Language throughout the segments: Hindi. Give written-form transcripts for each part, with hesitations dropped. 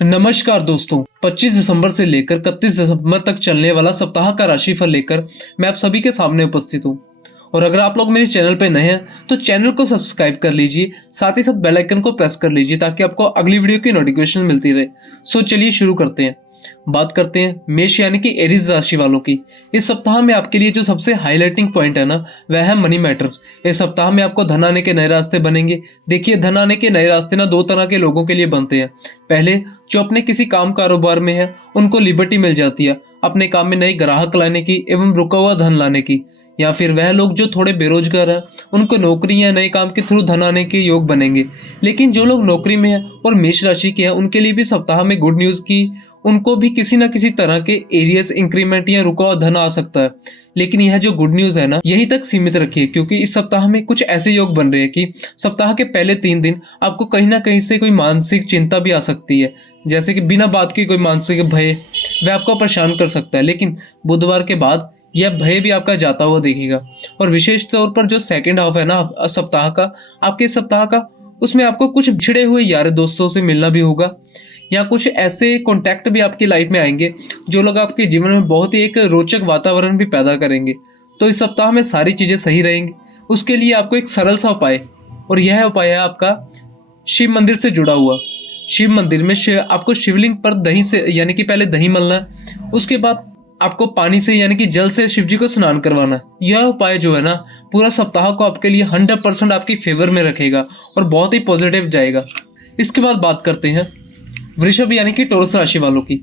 नमस्कार दोस्तों, 25 दिसंबर से लेकर 31 दिसंबर तक चलने वाला सप्ताह का राशिफल लेकर मैं आप सभी के सामने उपस्थित हूँ। और अगर आप लोग मेरे चैनल पे नए हैं तो चैनल को सब्सक्राइब कर लीजिए, साथ ही साथ बेल आइकन को प्रेस कर लीजिए ताकि आपको अगली वीडियो की नोटिफिकेशन मिलती रहे। सो चलिए शुरू करते हैं। बात करते हैं मेष यानी कि एरीज राशि वालों की। इस सप्ताह में आपके लिए जो सबसे हाईलाइटिंग पॉइंट है ना, वह है मनी मैटर्स। इस सप्ताह में आपको धन आने के नए रास्ते बनेंगे। देखिए, धन आने के नए रास्ते ना दो तरह के लोगों के लिए बनते हैं। पहले, जो अपने किसी काम कारोबार में है उनको लिबर्टी मिल जाती है अपने काम में नए ग्राहक लाने की एवं रुका हुआ धन लाने की। या फिर वह लोग जो थोड़े बेरोजगार हैं उनको नौकरी या नए काम के थ्रू धन आने के योग बनेंगे। लेकिन जो लोग नौकरी में हैं और मेष राशि के हैं उनके लिए भी सप्ताह में गुड न्यूज़ की उनको भी किसी न किसी तरह के एरियस इंक्रीमेंट या रुका हुआ धन आ सकता है। लेकिन यह जो गुड न्यूज़ है ना, यही तक सीमित रखिए, क्योंकि इस सप्ताह में कुछ ऐसे योग बन रहे हैं कि सप्ताह के पहले 3 दिन आपको कहीं ना कहीं से कोई मानसिक चिंता भी आ सकती है। जैसे कि बिना बात की कोई मानसिक भय वह आपको परेशान कर सकता है। लेकिन बुधवार के बाद यह भय भी आपका जाता हुआ दिखेगा। और विशेष तौर पर जो सेकेंड हाफ है ना सप्ताह का, आपके इस सप्ताह का, उसमें आपको कुछ बिछड़े हुए यार दोस्तों से मिलना भी होगा, या कुछ ऐसे कॉन्टैक्ट भी आपकी लाइफ में आएंगे जो लोग आपके जीवन में बहुत ही एक रोचक वातावरण भी पैदा करेंगे। तो इस सप्ताह में सारी चीज़ें सही रहेंगी। उसके लिए आपको एक सरल सा उपाय, और यह उपाय है आपका शिव मंदिर से जुड़ा हुआ। शिव मंदिर में आपको शिवलिंग पर दही से यानी कि पहले दही मलना है, उसके बाद आपको पानी से यानी कि जल से शिव जी को स्नान करवाना है। यह उपाय जो है ना, पूरा सप्ताह को आपके लिए 100% आपकी फेवर में रखेगा और बहुत ही पॉजिटिव जाएगा। इसके बाद बात करते हैं वृषभ यानी कि टॉरस राशि वालों की।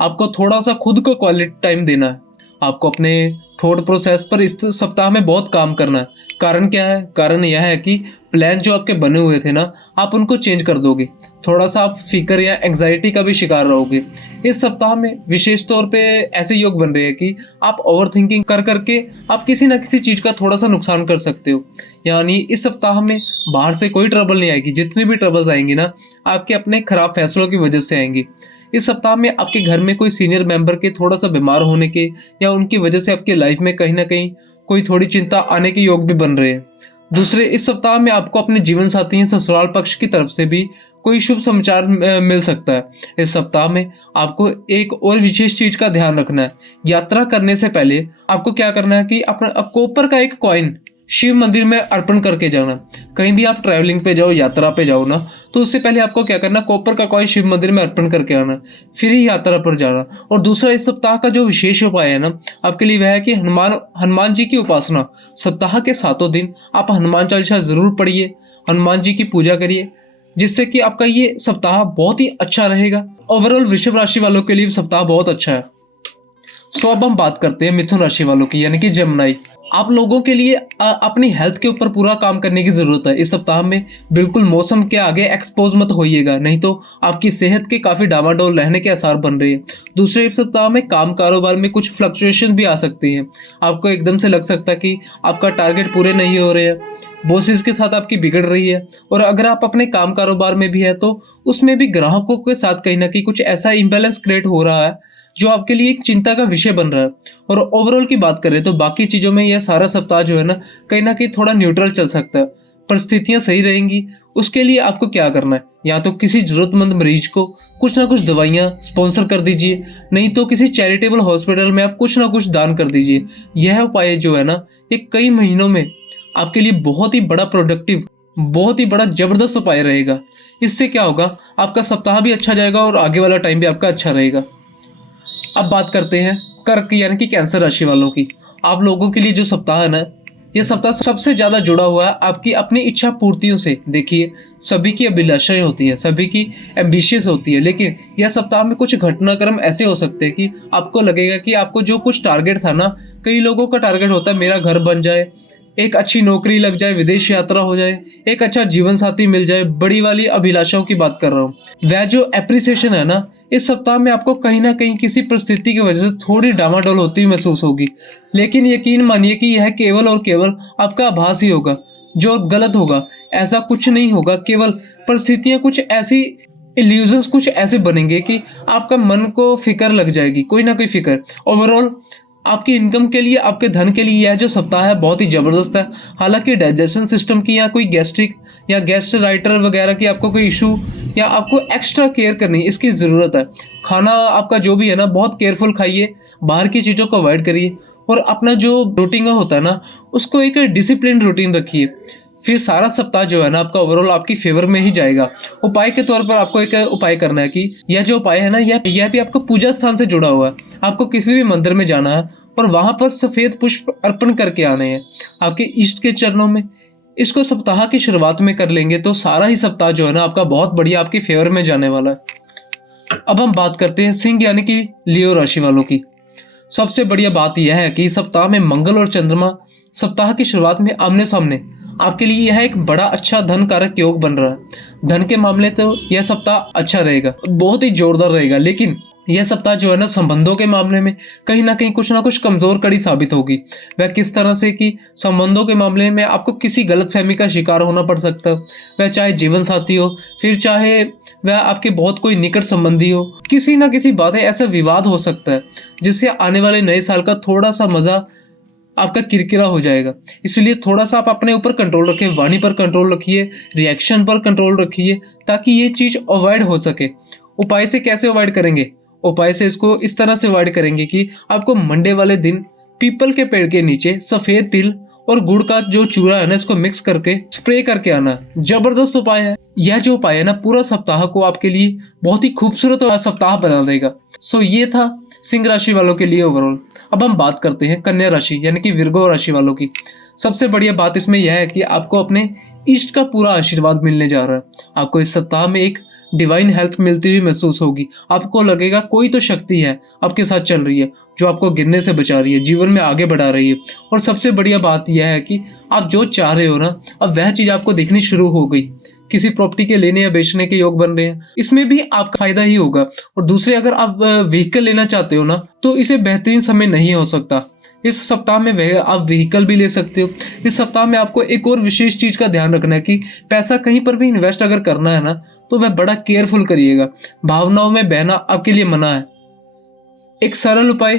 आपको थोड़ा सा खुद को क्वालिटी टाइम देना है। आपको अपने थॉट प्रोसेस पर इस सप्ताह में बहुत काम करना है। कारण क्या है? कारण यह है कि प्लान जो आपके बने हुए थे ना, आप उनको चेंज कर दोगे। थोड़ा सा आप फिक्र या एंग्जाइटी का भी शिकार रहोगे। इस सप्ताह में विशेष तौर पे ऐसे योग बन रहे हैं कि आप ओवर थिंकिंग कर करके आप किसी ना किसी चीज़ का थोड़ा सा नुकसान कर सकते हो। यानी इस सप्ताह में बाहर से कोई ट्रबल नहीं आएगी। जितनी भी ट्रबल्स आएंगी ना, आपके अपने खराब फैसलों की वजह से आएंगी। इस सप्ताह में आपके घर में कोई सीनियर मेंबर के थोड़ा सा बीमार होने के या उनकी वजह से आपकी लाइफ में कहीं ना कहीं कोई थोड़ी चिंता आने के योग भी बन रहे हैं। दूसरे, इस सप्ताह में आपको अपने जीवन साथी या ससुराल पक्ष की तरफ से भी कोई शुभ समाचार मिल सकता है। इस सप्ताह में आपको एक और विशेष चीज का ध्यान रखना है। यात्रा करने से पहले आपको क्या करना है कि अपना कॉपर का एक कॉइन शिव मंदिर में अर्पण करके जाना। कहीं भी आप ट्रैवलिंग पे जाओ, यात्रा पे जाओ ना, तो उससे पहले आपको क्या करना, कॉपर का कॉइन शिव मंदिर में अर्पण करके आना, फिर ही यात्रा पर जाना। और दूसरा, इस सप्ताह का जो विशेष उपाय है ना आपके लिए, वह है कि हनुमान जी की उपासना। सप्ताह के 7 दिन आप हनुमान चालीसा जरूर पढ़िए, हनुमान जी की पूजा करिए, जिससे कि आपका ये सप्ताह बहुत ही अच्छा रहेगा। ओवरऑल वृषभ राशि वालों के लिए सप्ताह बहुत अच्छा है। सो अब हम बात करते हैं मिथुन राशि वालों की, यानी कि जमनाई। आप लोगों के लिए अपनी हेल्थ के ऊपर पूरा काम करने की जरूरत है। इस सप्ताह में बिल्कुल मौसम के आगे एक्सपोज मत होइएगा, नहीं तो आपकी सेहत के काफी डामाडोल रहने के आसार बन रहे हैं। दूसरे, इस सप्ताह में काम कारोबार में कुछ फ्लक्चुएशन भी आ सकती हैं। आपको एकदम से लग सकता है कि आपका टारगेट पूरे नहीं हो रहे हैं, बॉसेस के साथ आपकी बिगड़ रही है। और अगर आप अपने काम कारोबार में भी है तो उसमें भी ग्राहकों के साथ कहीं ना कहीं कुछ ऐसा इम्बैलेंस क्रिएट हो रहा है जो आपके लिए एक चिंता का विषय बन रहा है। और ओवरऑल की बात करें तो बाकी चीज़ों में यह सारा सप्ताह जो है ना, कहीं ना कहीं थोड़ा न्यूट्रल चल सकता है। परिस्थितियां सही रहेंगी। उसके लिए आपको क्या करना है, या तो किसी जरूरतमंद मरीज को कुछ ना कुछ दवाइयाँ स्पॉन्सर कर दीजिए, नहीं तो किसी चैरिटेबल हॉस्पिटल में आप कुछ ना कुछ दान कर दीजिए। यह उपाय जो है ना, ये कई महीनों में आपके लिए बहुत ही बड़ा प्रोडक्टिव, बहुत ही बड़ा जबरदस्त उपाय रहेगा। इससे क्या होगा, आपका सप्ताह भी अच्छा जाएगा और आगे वाला टाइम भी आपका अच्छा रहेगा। अब बात करते हैं कर्क यानी कि कैंसर राशि वालों की। आप लोगों के लिए जो सप्ताह है ना, यह सप्ताह सबसे ज्यादा जुड़ा हुआ है आपकी अपनी इच्छा पूर्तियों से। देखिए, सभी की अभिलाषाएं होती है, सभी की एम्बिशियस होती है, लेकिन यह सप्ताह में कुछ घटनाक्रम ऐसे हो सकते हैं कि आपको लगेगा कि आपको जो कुछ टारगेट था ना, कई लोगों का टारगेट होता है मेरा घर बन जाए, एक अच्छी नौकरी लग जाए, विदेश यात्रा हो जाए, एक अच्छा जीवन साथी मिल जाए, बड़ी वाली अभिलाषाओं की बात कर रहा हूँ। वह जो एप्रिसिएशन है ना, इस सप्ताह में आपको कहीं ना कहीं किसी परिस्थिति की वजह से थोड़ी डामाडोल होती हुई महसूस होगी। लेकिन यकीन मानिए कि यह केवल और केवल आपका आभास ही होगा, जो गलत होगा। ऐसा कुछ नहीं होगा, केवल परिस्थितियां कुछ ऐसी, इल्यूजन्स कुछ ऐसे बनेंगे कि आपका मन को फिक्र लग जाएगी, कोई ना कोई फिक्र। ओवरऑल आपकी इनकम के लिए, आपके धन के लिए यह जो सप्ताह है बहुत ही ज़बरदस्त है। हालांकि डाइजेशन सिस्टम की या कोई गैस्ट्रिक या गैस्ट्राइटर वगैरह की आपको कोई इशू या आपको एक्स्ट्रा केयर करनी इसकी ज़रूरत है। खाना आपका जो भी है ना बहुत केयरफुल खाइए, बाहर की चीज़ों को अवॉइड करिए और अपना जो रूटीन होता है ना उसको एक डिसिप्लिन रूटीन रखिए। फिर सारा सप्ताह जो है ना आपका ओवरऑल आपकी फेवर में ही जाएगा। उपाय के तौर पर आपको एक उपाय करना है कि यह जो उपाय है ना यह भी आपका पूजा स्थान से जुड़ा हुआ है। आपको किसी भी मंदिर में जाना है और वहां पर सफेद पुष्प अर्पण करके आने हैं आपके इष्ट के चरणों में। इसको सप्ताह की शुरुआत में कर लेंगे तो सारा ही सप्ताह जो है ना आपका बहुत बढ़िया आपकी फेवर में जाने वाला है। अब हम बात करते हैं सिंह यानी कि लियो राशि वालों की। सबसे बढ़िया बात यह है कि इस सप्ताह में मंगल और चंद्रमा सप्ताह की शुरुआत में आमने सामने आपके लिए यह एक बड़ा अच्छा धन कारक योग बन रहा है। धन के मामले तो यह सप्ताह अच्छा रहेगा, बहुत ही जोरदार रहेगा, लेकिन यह सप्ताह जो है ना संबंधों के मामले में कहीं ना कहीं कुछ ना कुछ कमजोर कड़ी साबित होगी। वह किस तरह से कि संबंधों के मामले में आपको किसी गलतफहमी का शिकार होना पड़ सकता है। वह चाहे जीवन साथी हो, फिर चाहे वह आपके बहुत कोई निकट संबंधी हो, किसी ना किसी बात है ऐसा विवाद हो सकता है जिससे आने वाले नए साल का थोड़ा सा मजा आपका किरकिरा हो जाएगा। इसलिए थोड़ा सा आप अपने ऊपर कंट्रोल रखिए, वाणी पर कंट्रोल रखिए, रिएक्शन पर कंट्रोल रखिए ताकि ये चीज़ अवॉइड हो सके। उपाय से कैसे अवॉइड करेंगे? उपाय से इसको इस तरह से अवॉइड करेंगे कि आपको मंडे वाले दिन पीपल के पेड़ के नीचे सफ़ेद तिल और गुड़ का जो चूरा है ना इसको मिक्स करके स्प्रे करके आना। जबरदस्त उपाय है। यह जो उपाय है ना पूरा सप्ताह को आपके लिए बहुत ही खूबसूरत सप्ताह बना देगा। सो ये था सिंह राशि वालों के लिए ओवरऑल। अब हम बात करते हैं कन्या राशि यानी कि विर्गो राशि वालों की। सबसे बढ़िया बात इसमें यह है कि आपको अपने इष्ट का पूरा आशीर्वाद मिलने जा रहा है। आपको इस सप्ताह में एक डिवाइन हेल्प मिलती हुई महसूस होगी। आपको लगेगा कोई तो शक्ति है आपके साथ चल रही है जो आपको गिरने से बचा रही है, जीवन में आगे बढ़ा रही है। और सबसे बढ़िया बात यह है कि आप जो चाह रहे हो ना अब वह चीज़ आपको दिखनी शुरू हो गई। किसी प्रॉपर्टी के लेने या बेचने के योग बन रहे हैं, इसमें भी आपका फायदा ही होगा। और दूसरे अगर आप व्हीकल लेना चाहते हो ना तो इसे बेहतरीन समय नहीं हो सकता। इस सप्ताह में वह आप व्हीकल भी ले सकते हो। इस सप्ताह में आपको एक और विशेष चीज का ध्यान रखना है कि पैसा कहीं पर भी इन्वेस्ट अगर करना है ना तो वह बड़ा केयरफुल करिएगा। भावनाओं में बहना आपके लिए मना है। एक सरल उपाय,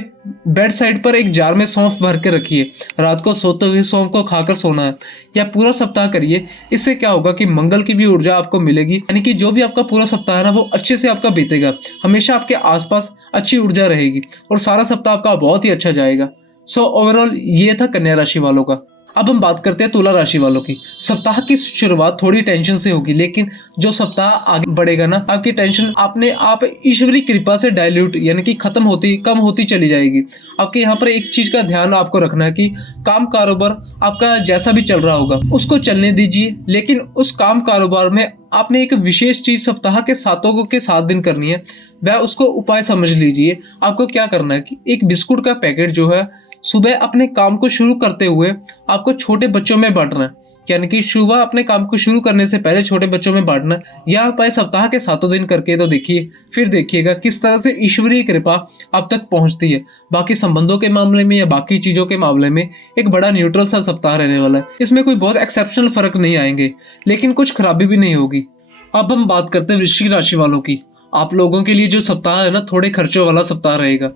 बेड साइड पर एक जार में सौंफ भर के रखिए। रात को सोते हुए सौंफ को खाकर सोना है। या पूरा सप्ताह करिए। इससे क्या होगा कि मंगल की भी ऊर्जा आपको मिलेगी, यानी कि जो भी आपका पूरा सप्ताह है ना वो अच्छे से आपका बीतेगा। हमेशा आपके आसपास अच्छी ऊर्जा रहेगी और सारा सप्ताह आपका बहुत ही अच्छा जाएगा। सो ओवरऑल ये था कन्या राशि वालों का। अब हम बात करते हैं तुला राशि वालों की। सप्ताह की शुरुआत थोड़ी टेंशन से होगी, लेकिन जो सप्ताह आगे बढ़ेगा ना आपकी टेंशन अपने आप ईश्वरी कृपा से डाइल्यूट यानी कि कम होती चली जाएगी। आपके यहाँ पर एक चीज का ध्यान आपको रखना है कि काम कारोबार आपका जैसा भी चल रहा होगा उसको चलने दीजिए, लेकिन उस काम कारोबार में आपने एक विशेष चीज सप्ताह के 7 दिन करनी है। वह उसको उपाय समझ लीजिए। आपको क्या करना है कि एक बिस्कुट का पैकेट जो है सुबह अपने काम को शुरू करते हुए आपको छोटे बच्चों में बांटना है। यानी कि सुबह अपने काम को शुरू करने से पहले छोटे बच्चों में बांटना है। यह उपाय सप्ताह के 7 दिन करके तो देखिए, फिर देखिएगा किस तरह से ईश्वरीय कृपा आप तक पहुंचती है। बाकी संबंधों के मामले में या बाकी चीजों के मामले में एक बड़ा न्यूट्रल सा सप्ताह रहने वाला है। इसमें कोई बहुत एक्सेप्शनल फर्क नहीं आएंगे, लेकिन कुछ खराबी भी नहीं होगी। अब हम बात करते हैं वृश्चिक राशि वालों की। आप लोगों के लिए जो सप्ताह है ना थोड़े खर्चों वाला सप्ताह रहेगा,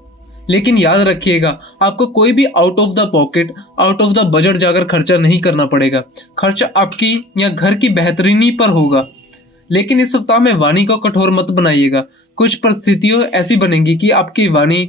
लेकिन याद रखिएगा आपको कोई भी out of the pocket, out of the budget जाकर खर्चा नहीं करना पड़ेगा। खर्च आपकी या घर की बेहतरीनी पर होगा। लेकिन इस सप्ताह में वाणी को कठोर मत बनाइएगा। कुछ परिस्थितियों ऐसी बनेंगी कि आपकी वाणी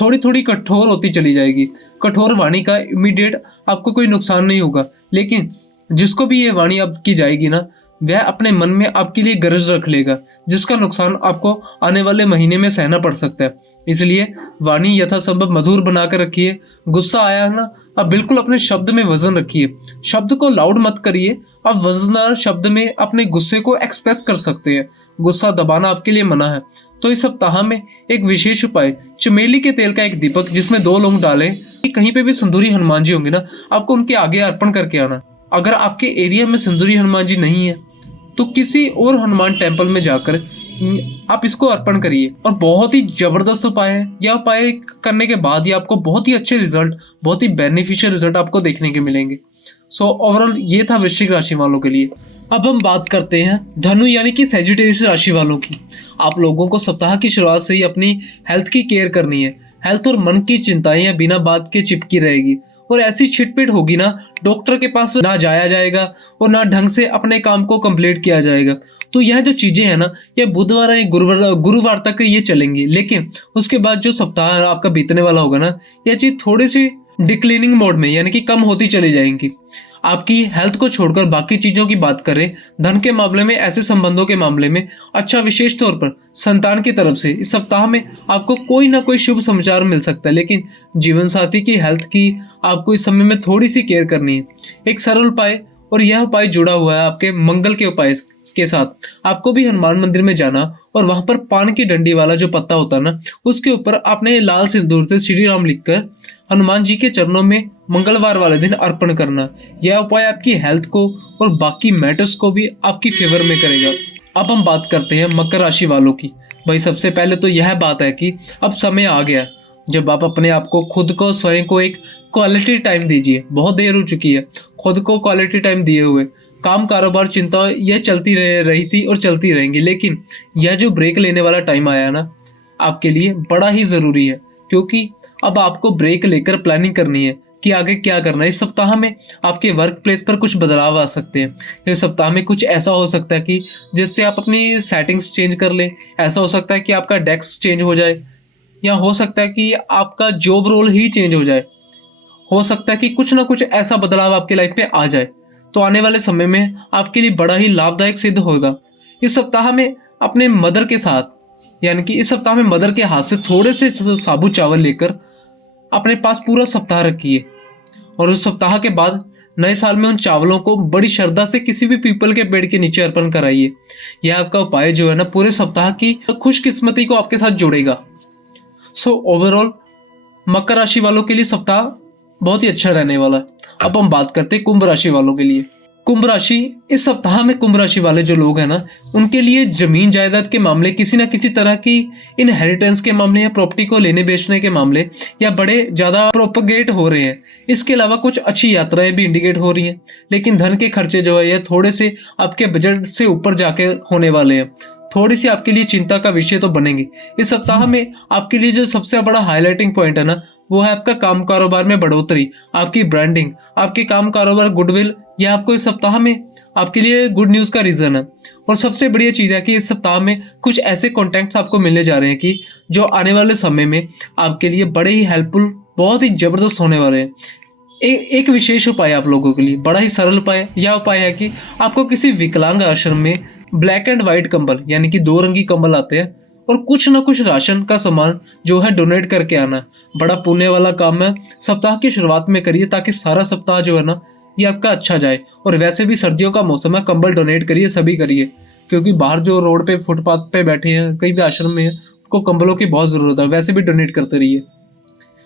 थोड़ी थोड़ी कठोर होती चली जाएगी। कठोर वाणी का इमीडिएट आपको कोई नुकसान नहीं होगा, लेकिन जिसको भी ये वाणी आपकी जाएगी ना वह अपने मन में आपके लिए गरज रख लेगा, जिसका नुकसान आपको आने वाले महीने में सहना पड़ सकता है। इसलिए वाणी यथासंभव मधुर बनाकर रखिए। गुस्सा आया है ना, अब बिल्कुल अपने शब्द में वजन रखिए। शब्द को लाउड मत करिए, आप वजनदार शब्द में अपने गुस्से को एक्सप्रेस कर सकते हैं। गुस्सा दबाना आपके लिए मना है। तो इस सप्ताह में एक विशेष उपाय, चमेली के तेल का एक दीपक जिसमें 2 लौंग डालें, कि कहीं पे भी सिंदूरी हनुमान जी होंगे ना आपको उनके आगे अर्पण करके आना। अगर आपके एरिया में सिंदूरी हनुमान जी नहीं है तो किसी और हनुमान टेम्पल में जाकर आप इसको अर्पण करिए। और बहुत ही जबरदस्त उपाय है। यह उपाय करने के बाद ही आपको बहुत ही अच्छे रिजल्ट, बहुत ही बेनिफिशियल रिजल्ट आपको देखने के मिलेंगे। सो ओवरऑल ये था वृश्चिक राशि वालों के लिए। अब हम बात करते हैं धनु यानी कि सैजिटेरियस राशि वालों की। आप लोगों को सप्ताह की शुरुआत से ही अपनी हेल्थ की केयर करनी है। हेल्थ और मन की चिंताएं या बिना बात के चिपकी रहेगी और ऐसी छिटपिट होगी ना, डॉक्टर के पास ना जाया जाएगा और ना ढंग से अपने काम को कंप्लीट किया जाएगा। तो यह जो चीजें हैं ना, ये बुधवार या गुरुवार गुरुवार तक ये चलेंगी, लेकिन उसके बाद जो सप्ताह आपका बीतने वाला होगा ना, यह चीज थोड़ी सी डिक्लिनिंग मोड में यानी कि कम होती चली जाएंगी। आपकी हेल्थ को छोड़कर बाकी चीजों की बात करें, धन के मामले में, ऐसे संबंधों के मामले में अच्छा, विशेष तौर पर संतान की तरफ से इस सप्ताह में आपको कोई ना कोई शुभ समाचार मिल सकता है। लेकिन जीवन साथी की हेल्थ की आपको इस समय में थोड़ी सी केयर करनी है। एक सरल उपाय, और यह उपाय जुड़ा हुआ है आपके मंगल के उपाय के साथ। आपको भी हनुमान मंदिर में जाना और वहां पर पान की डंडी वाला जो पत्ता होता है ना, उसके ऊपर आपने लाल सिंदूर से श्री राम लिखकर हनुमान जी के चरणों में मंगलवार वाले दिन अर्पण करना। यह उपाय आपकी हेल्थ को और बाकी मैटर्स को भी आपकी फेवर में करेगा। अब हम बात करते हैं मकर राशि वालों की। भाई सबसे पहले तो यह बात है कि अब समय आ गया जब आप अपने आप को, खुद को, स्वयं को एक क्वालिटी टाइम दीजिए। बहुत देर हो चुकी है खुद को क्वालिटी टाइम दिए हुए। काम, कारोबार, चिंता यह चलती रही थी और चलती रहेंगी, लेकिन यह जो ब्रेक लेने वाला टाइम आया ना, आपके लिए बड़ा ही जरूरी है, क्योंकि अब आपको ब्रेक लेकर प्लानिंग करनी है कि आगे क्या करना है। इस सप्ताह में आपके वर्क प्लेस पर कुछ बदलाव आ सकते हैं। इस सप्ताह में कुछ ऐसा हो सकता है कि जिससे आप अपनी सेटिंग्स चेंज कर लें। ऐसा हो सकता है कि आपका डेस्क चेंज हो जाए, या हो सकता है कि आपका जॉब रोल ही चेंज हो जाए। हो सकता है कि कुछ ना कुछ ऐसा बदलाव आपकी लाइफ में आ जाए, तो आने वाले समय में आपके लिए बड़ा ही लाभदायक सिद्ध होगा। इस सप्ताह में अपने मदर के साथ, यानी कि इस सप्ताह में मदर के हाथ से थोड़े से साबुत चावल लेकर अपने पास पूरा सप्ताह रखिए, और उस सप्ताह के बाद नए साल में उन चावलों को बड़ी श्रद्धा से किसी भी पीपल के पेड़ के नीचे अर्पण कराइए। यह आपका उपाय जो है ना, पूरे सप्ताह की खुशकिस्मती को आपके साथ जोड़ेगा। सो ओवरऑल मकर राशि वालों के लिए सप्ताह बहुत ही अच्छा रहने वाला है। अब हम बात करते हैं कुंभ राशि वालों के लिए। कुंभ राशि, इस सप्ताह में कुंभ राशि वाले जो लोग हैं ना, उनके लिए जमीन जायदाद के मामले, किसी ना किसी तरह की इनहेरिटेंस के मामले या प्रॉपर्टी को लेने बेचने के मामले या बड़े ज्यादा प्रोपगेट हो रहे हैं। इसके अलावा कुछ अच्छी यात्राएं भी इंडिकेट हो रही हैं, लेकिन धन के खर्चे जो है ये थोड़े से आपके बजट से ऊपर जाके होने वाले हैं। थोड़ी सी आपके लिए चिंता का विषय तो बनेंगे। इस सप्ताह में आपके लिए जो सबसे बड़ा हाईलाइटिंग पॉइंट है ना, वो है आपका काम कारोबार में बढ़ोतरी, आपकी ब्रांडिंग, आपके काम कारोबार, गुडविल। यह आपको इस सप्ताह में आपके लिए गुड न्यूज़ का रीजन है। और सबसे बढ़िया चीज़ है कि इस सप्ताह में कुछ ऐसे कॉन्टैक्ट्स आपको मिलने जा रहे हैं कि जो आने वाले समय में आपके लिए बड़े ही हेल्पफुल, बहुत ही जबरदस्त होने वाले हैं। एक विशेष उपाय आप लोगों के लिए, बड़ा ही सरल उपाय। यह उपाय है कि आपको किसी विकलांग आश्रम में ब्लैक एंड व्हाइट कंबल, यानी कि 2 रंगी कंबल आते हैं, और कुछ ना कुछ राशन का सामान जो है डोनेट करके आना। बड़ा पुण्य वाला काम है। सप्ताह की शुरुआत में करिए ताकि सारा सप्ताह जो है ना, ये आपका अच्छा जाए। और वैसे भी सर्दियों का मौसम है, कंबल डोनेट करिए, सभी करिए, क्योंकि बाहर जो रोड पे, फुटपाथ पे बैठे हैं, कहीं भी आश्रम में है, उनको कंबलों की बहुत जरूरत है। वैसे भी डोनेट करते रहिए।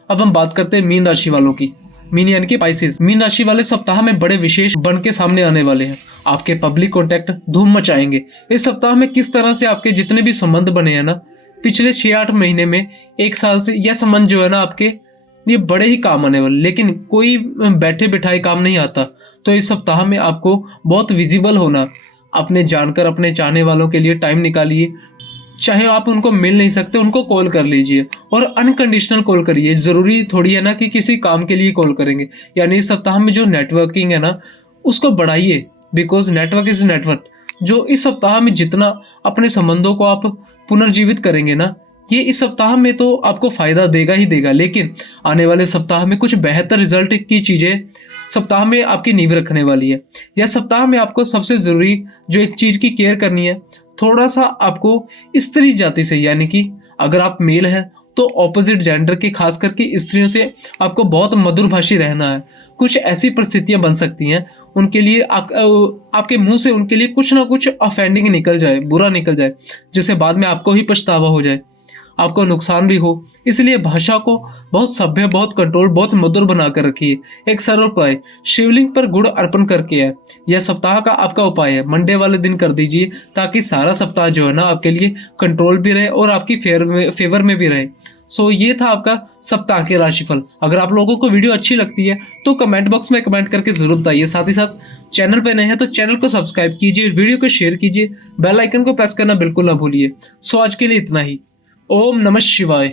अब हम बात करते हैं मीन राशि वालों की। मीन यानी कि पाइसेस। मीन राशि वाले सप्ताह में बड़े विशेष बन के सामने आने वाले हैं। आपके पब्लिक कॉन्टैक्ट धूम मचाएंगे। इस सप्ताह में किस तरह से आपके जितने भी संबंध बने हैं ना, पिछले 6-8 महीने में, 1 साल से, यह संबंध जो है ना आपके, ये बड़े ही काम आने वाले। लेकिन कोई बैठे बिठाए काम नहीं आता। तो इस सप्ताह में आपको बहुत विजिबल होना, अपने जानकर अपने चाहने वालों के लिए टाइम निकालिए। चाहे आप उनको मिल नहीं सकते, उनको कॉल कर लीजिए, और अनकंडीशनल कॉल करिए। जरूरी थोड़ी है ना कि किसी काम के लिए कॉल करेंगे। यानी इस सप्ताह में जो नेटवर्किंग है ना, उसको बढ़ाइए, बिकॉज नेटवर्क इज नेटवर्क। जो इस सप्ताह में जितना अपने संबंधों को आप पुनर्जीवित करेंगे ना, ये इस सप्ताह में तो आपको फायदा देगा ही देगा। लेकिन आने वाले सप्ताह में कुछ बेहतर रिजल्ट की चीजें सप्ताह में आपकी नींव रखने वाली है। यह सप्ताह में आपको सबसे जरूरी जो एक चीज की केयर करनी है, थोड़ा सा आपको स्त्री जाति से, यानी कि अगर आप मेल हैं तो ऑपोजिट जेंडर के, खास करके स्त्रियों से आपको बहुत मधुरभाषी रहना है। कुछ ऐसी परिस्थितियां बन सकती हैं उनके लिए आपके मुंह से उनके लिए कुछ ना कुछ ऑफेंडिंग निकल जाए, बुरा निकल जाए, जिससे बाद में आपको ही पछतावा हो जाए, आपको नुकसान भी हो। इसलिए भाषा को बहुत सभ्य, बहुत कंट्रोल, बहुत मधुर बनाकर रखिए। एक सरल उपाय, शिवलिंग पर गुड़ अर्पण करके है, यह सप्ताह का आपका उपाय है। मंडे वाले दिन कर दीजिए, ताकि सारा सप्ताह जो है ना आपके लिए कंट्रोल भी रहे और आपकी फेवर में भी रहे। सो ये था आपका सप्ताह के राशिफल। अगर आप लोगों को वीडियो अच्छी लगती है तो कमेंट बॉक्स में कमेंट करके जरूर बताइए। साथ ही साथ चैनल पे नए हैं तो चैनल को सब्सक्राइब कीजिए, वीडियो को शेयर कीजिए, बेल आइकन को प्रेस करना बिल्कुल ना भूलिए। सो आज के लिए इतना ही। ओम नमः शिवाय।